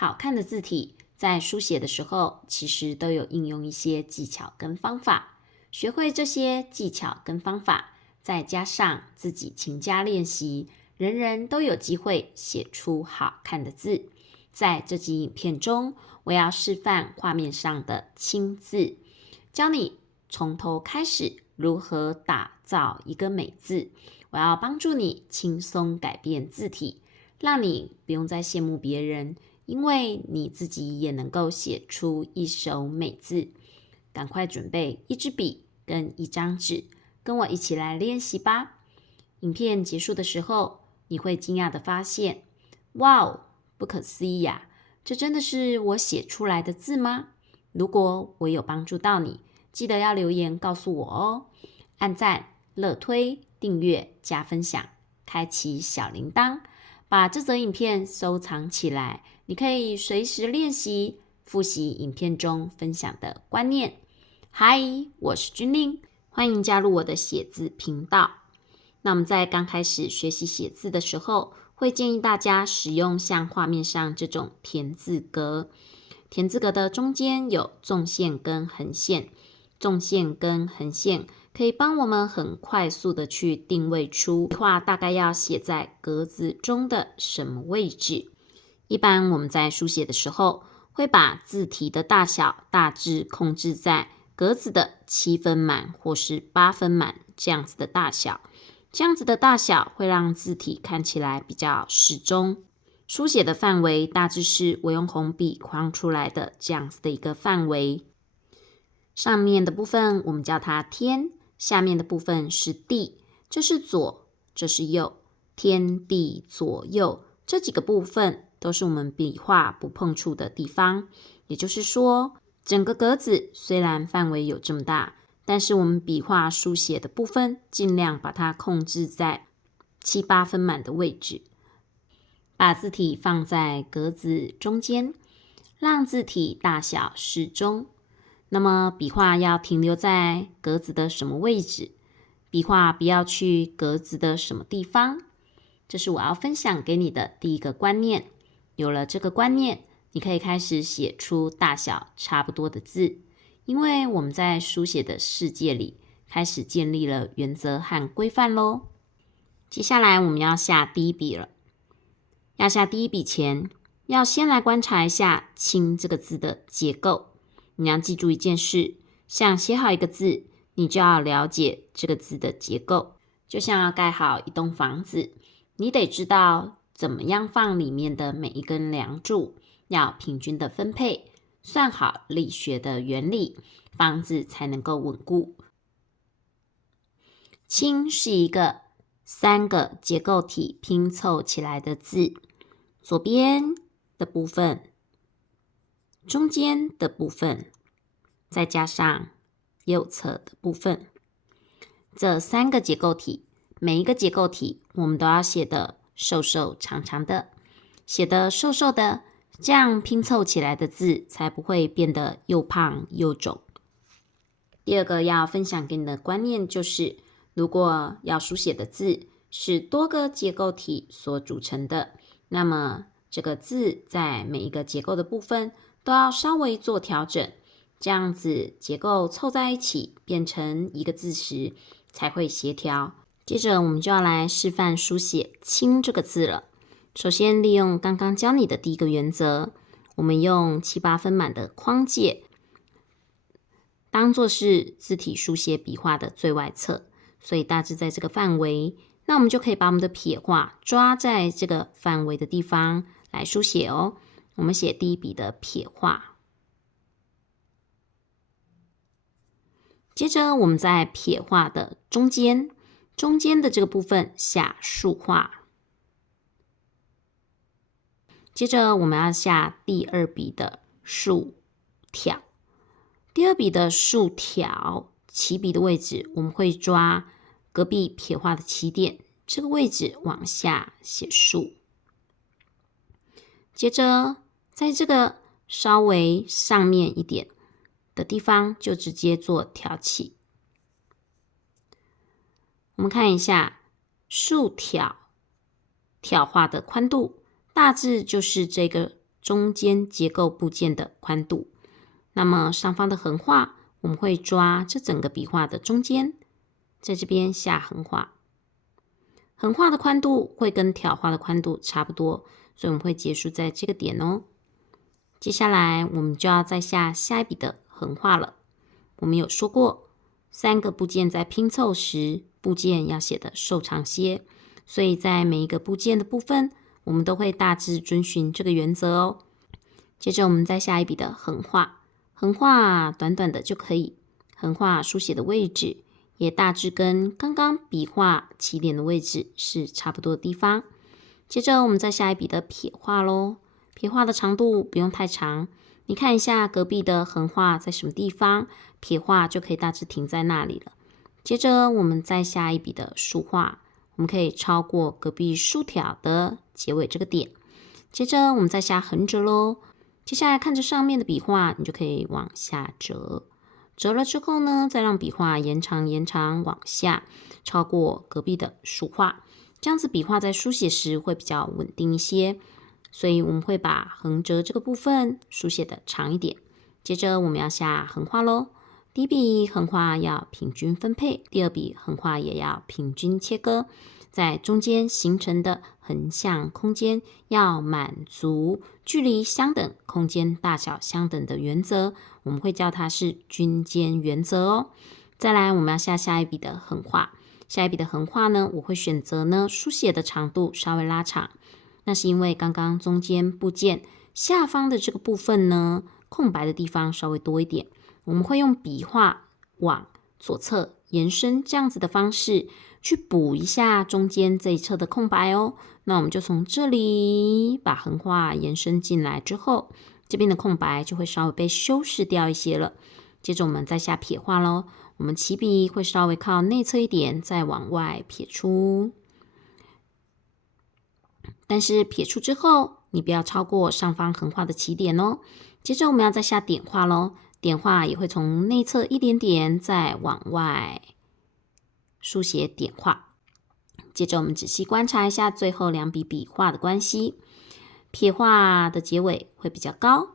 好看的字体在书写的时候，其实都有应用一些技巧跟方法。学会这些技巧跟方法，再加上自己勤加练习，人人都有机会写出好看的字。在这集影片中，我要示范画面上的轻字，教你从头开始如何打造一个美字。我要帮助你轻松改变字体，让你不用再羡慕别人，因为你自己也能够写出一手美字。赶快准备一支笔跟一张纸，跟我一起来练习吧。影片结束的时候，你会惊讶地发现，哇哦，不可思议呀！这真的是我写出来的字吗？如果我有帮助到你，记得要留言告诉我哦。按赞、乐推、订阅、加分享，开启小铃铛，把这则影片收藏起来，你可以随时练习复习影片中分享的观念。嗨，我是君令，欢迎加入我的写字频道。那我们在刚开始学习写字的时候，会建议大家使用像画面上这种田字格。田字格的中间有纵线跟横线，纵线跟横线可以帮我们很快速的去定位出笔画大概要写在格子中的什么位置。一般我们在书写的时候，会把字体的大小大致控制在格子的7分满或是8分满这样子的大小。这样子的大小会让字体看起来比较适中。书写的范围大致是我用红笔框出来的这样子的一个范围。上面的部分我们叫它天，下面的部分是地，这是左，这是右，天地左右这几个部分都是我们笔画不碰触的地方。也就是说，整个格子虽然范围有这么大，但是我们笔画书写的部分尽量把它控制在7、8分满的位置。把字体放在格子中间，让字体大小适中。那么笔画要停留在格子的什么位置？笔画不要去格子的什么地方？这是我要分享给你的第一个观念。有了这个观念，你可以开始写出大小差不多的字，因为我们在书写的世界里开始建立了原则和规范咯。接下来我们要下第一笔了。要下第一笔前，要先来观察一下“清”这个字的结构。你要记住一件事，想写好一个字，你就要了解这个字的结构。就像要盖好一栋房子，你得知道怎么样放里面的每一根梁柱，要平均的分配，算好力学的原理，房子才能够稳固。清是一个3个结构体拼凑起来的字，左边的部分，中间的部分，再加上右侧的部分。这3个结构体，每一个结构体我们都要写得瘦瘦长长的，写得瘦瘦的，这样拼凑起来的字才不会变得又胖又肿。第二个要分享给你的观念就是，如果要书写的字是多个结构体所组成的，那么这个字在每一个结构的部分都要稍微做调整，这样子结构凑在一起变成一个字时才会协调。接着我们就要来示范书写“清”这个字了。首先利用刚刚教你的第一个原则，我们用7、8分满的框界当作是字体书写笔画的最外侧，所以大致在这个范围，那我们就可以把我们的撇画抓在这个范围的地方来书写哦。我们写第一笔的撇画，接着我们在撇画的中间的这个部分下竖画，接着我们要下第二笔的竖挑。第二笔的竖挑起笔的位置，我们会抓隔壁撇画的起点，这个位置往下写竖。接着在这个稍微上面一点的地方，就直接做挑起。我们看一下竖挑画的宽度，大致就是这个中间结构部件的宽度。那么上方的横画，我们会抓这整个笔画的中间，在这边下横画。横画的宽度会跟挑画的宽度差不多，所以我们会结束在这个点哦。接下来我们就要再下一笔的横画了。我们有说过，3个部件在拼凑时，部件要写的瘦长些，所以在每一个部件的部分，我们都会大致遵循这个原则哦。接着我们再下一笔的横画，横画短短的就可以，横画书写的位置也大致跟刚刚笔画起点的位置是差不多的地方。接着我们再下一笔的撇画咯，撇画的长度不用太长，你看一下隔壁的横画在什么地方，撇画就可以大致停在那里了。接着我们再下一笔的竖画，我们可以超过隔壁竖条的结尾这个点。接着我们再下横折咯，接下来看着上面的笔画，你就可以往下折。折了之后呢，再让笔画延长往下，超过隔壁的竖画，这样子笔画在书写时会比较稳定一些。所以我们会把横折这个部分书写的长一点。接着我们要下横画咯，第一笔横画要平均分配，第二笔横画也要平均切割，在中间形成的横向空间要满足距离相等、空间大小相等的原则，我们会叫它是均间原则哦。再来我们要下一笔的横画，下一笔的横画呢，我会选择呢书写的长度稍微拉长，那是因为刚刚中间部件下方的这个部分呢，空白的地方稍微多一点，我们会用笔画往左侧延伸这样子的方式去补一下中间这一侧的空白哦。那我们就从这里把横画延伸进来之后，这边的空白就会稍微被修饰掉一些了。接着我们再下撇画咯，我们起笔会稍微靠内侧一点，再往外撇出。但是撇出之后，你不要超过上方横画的起点哦。接着我们要再下点画咯，点画也会从内侧一点点再往外书写点画。接着我们仔细观察一下最后2笔笔画的关系，撇画的结尾会比较高，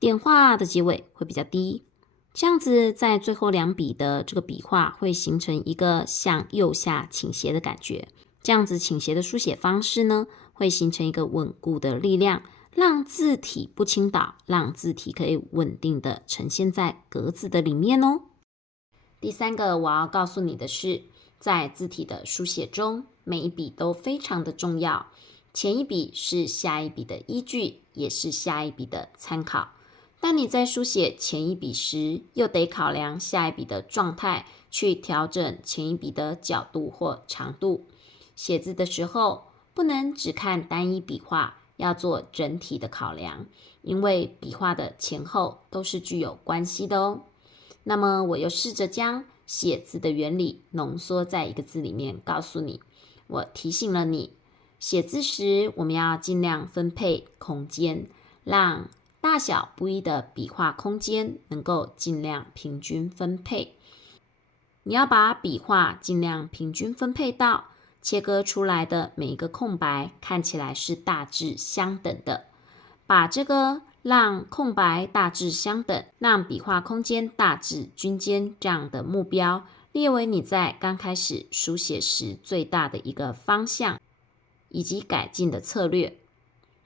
点画的结尾会比较低。这样子在最后2笔的这个笔画会形成一个向右下倾斜的感觉。这样子倾斜的书写方式呢，会形成一个稳固的力量，让字体不倾倒，让字体可以稳定的呈现在格子的里面哦。第3个我要告诉你的是，在字体的书写中，每一笔都非常的重要，前一笔是下一笔的依据，也是下一笔的参考。但你在书写前一笔时，又得考量下一笔的状态，去调整前一笔的角度或长度。写字的时候，不能只看单一笔画，要做整体的考量，因为笔画的前后都是具有关系的哦。那么我又试着将写字的原理浓缩在一个字里面告诉你。我提醒了你，写字时我们要尽量分配空间，让大小不一的笔画空间能够尽量平均分配。你要把笔画尽量平均分配到切割出来的每一个空白看起来是大致相等的，把这个让空白大致相等，让笔画空间大致均间这样的目标，列为你在刚开始书写时最大的一个方向以及改进的策略，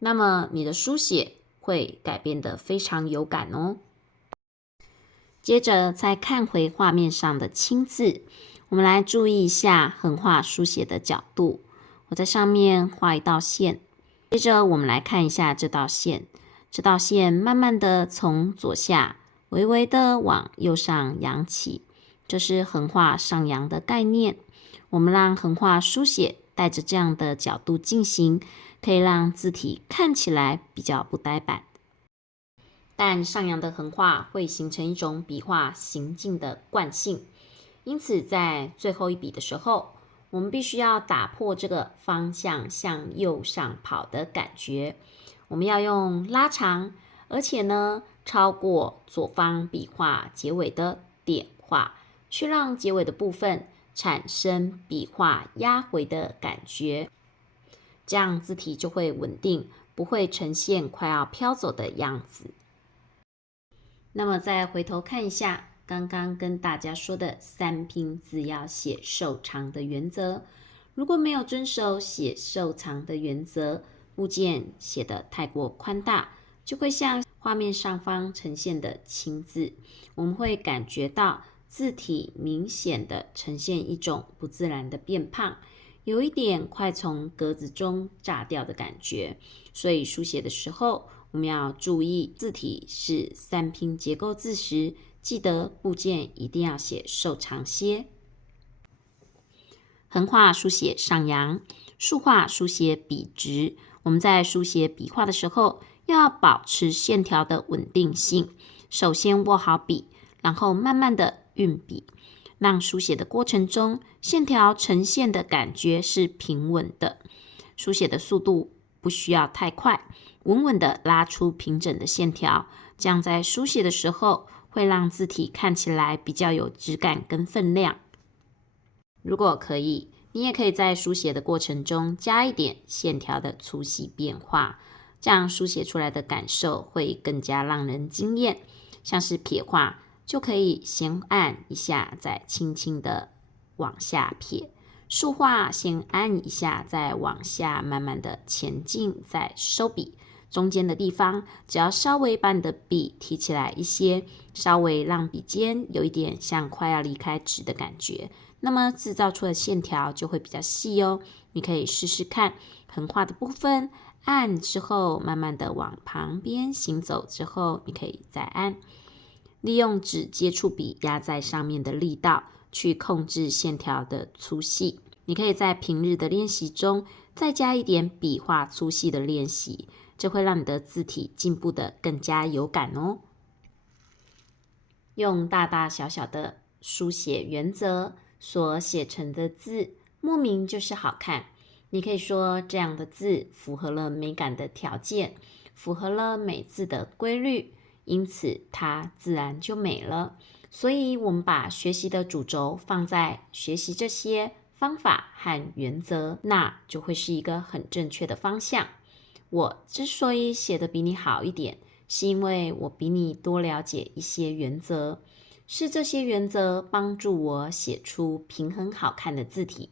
那么你的书写会改变得非常有感哦。接着再看回画面上的青字，我们来注意一下横画书写的角度。我在上面画一道线，接着我们来看一下这道线。这道线慢慢的从左下微微的往右上扬起，这是横画上扬的概念。我们让横画书写带着这样的角度进行，可以让字体看起来比较不呆板。但上扬的横画会形成一种笔画行进的惯性，因此在最后一笔的时候，我们必须要打破这个方向向右上跑的感觉。我们要用拉长，而且呢超过左方笔画结尾的点画，去让结尾的部分产生笔画压回的感觉，这样字体就会稳定，不会呈现快要飘走的样子。那么再回头看一下刚刚跟大家说的3拼字要写瘦长的原则，如果没有遵守写瘦长的原则，物件写得太过宽大，就会像画面上方呈现的轻字，我们会感觉到字体明显的呈现一种不自然的变胖，有一点快从格子中炸掉的感觉。所以书写的时候，我们要注意字体是3拼结构字时，记得部件一定要写瘦长些。横画书写上扬，竖画书写笔直。我们在书写笔画的时候，要保持线条的稳定性。首先握好笔，然后慢慢的运笔，让书写的过程中，线条呈现的感觉是平稳的。书写的速度不需要太快，稳稳的拉出平整的线条，这样在书写的时候，会让字体看起来比较有质感跟分量。如果可以，你也可以在书写的过程中加一点线条的粗细变化，这样书写出来的感受会更加让人惊艳。像是撇画，就可以先按一下，再轻轻的往下撇；竖画先按一下，再往下慢慢的前进，再收笔。中间的地方，只要稍微把你的笔提起来一些，稍微让笔尖有一点像快要离开纸的感觉，那么制造出的线条就会比较细哦。你可以试试看，横画的部分按之后，慢慢的往旁边行走之后，你可以再按，利用纸接触笔压在上面的力道去控制线条的粗细。你可以在平日的练习中再加一点笔画粗细的练习，这会让你的字体进步得更加有感哦。用大大小小的书写原则所写成的字，莫名就是好看。你可以说这样的字符合了美感的条件，符合了美字的规律，因此它自然就美了。所以我们把学习的主轴放在学习这些方法和原则，那就会是一个很正确的方向。我之所以写得比你好一点，是因为我比你多了解一些原则，是这些原则帮助我写出平衡好看的字体。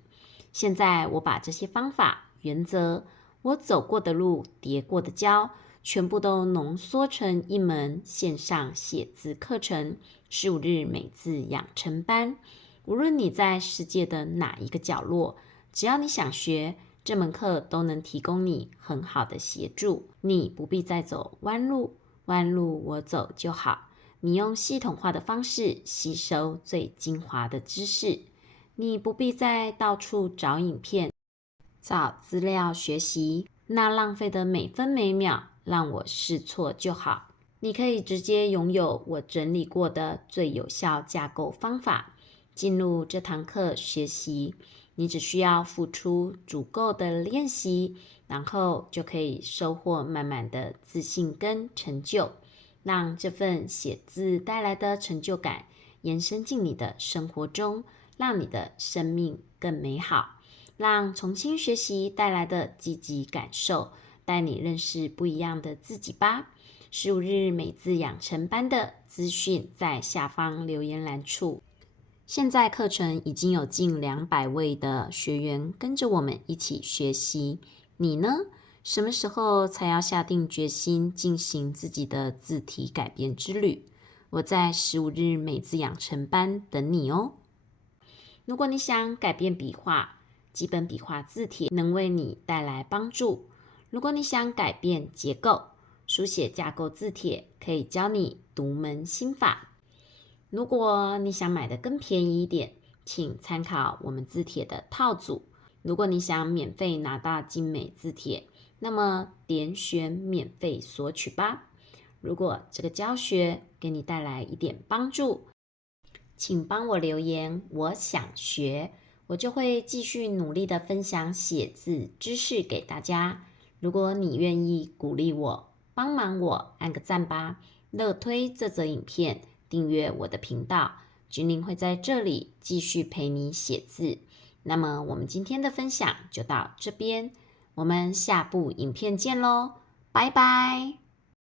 现在我把这些方法、原则，我走过的路、跌过的跤，全部都浓缩成一门线上写字课程，15日美字养成班。无论你在世界的哪一个角落，只要你想学，这门课都能提供你很好的协助。你不必再走弯路，弯路我走就好。你用系统化的方式吸收最精华的知识。你不必再到处找影片、找资料学习，那浪费的每分每秒，让我试错就好。你可以直接拥有我整理过的最有效架构方法，进入这堂课学习。你只需要付出足够的练习，然后就可以收获满满的自信跟成就，让这份写字带来的成就感延伸进你的生活中，让你的生命更美好，让重新学习带来的积极感受带你认识不一样的自己吧。15日美字养成班的资讯在下方留言栏处。现在课程已经有近200位的学员跟着我们一起学习，你呢？什么时候才要下定决心进行自己的字体改变之旅？我在15日美字养成班等你哦。如果你想改变笔画，基本笔画字帖能为你带来帮助。如果你想改变结构，书写架构字帖可以教你独门心法。如果你想买的更便宜一点，请参考我们字帖的套组。如果你想免费拿到精美字帖，那么点选免费索取吧。如果这个教学给你带来一点帮助，请帮我留言我想学，我就会继续努力的分享写字知识给大家。如果你愿意鼓励我，帮忙我按个赞吧，乐推这则影片，订阅我的频道，君玲会在这里继续陪你写字。那么我们今天的分享就到这边，我们下部影片见咯，拜拜。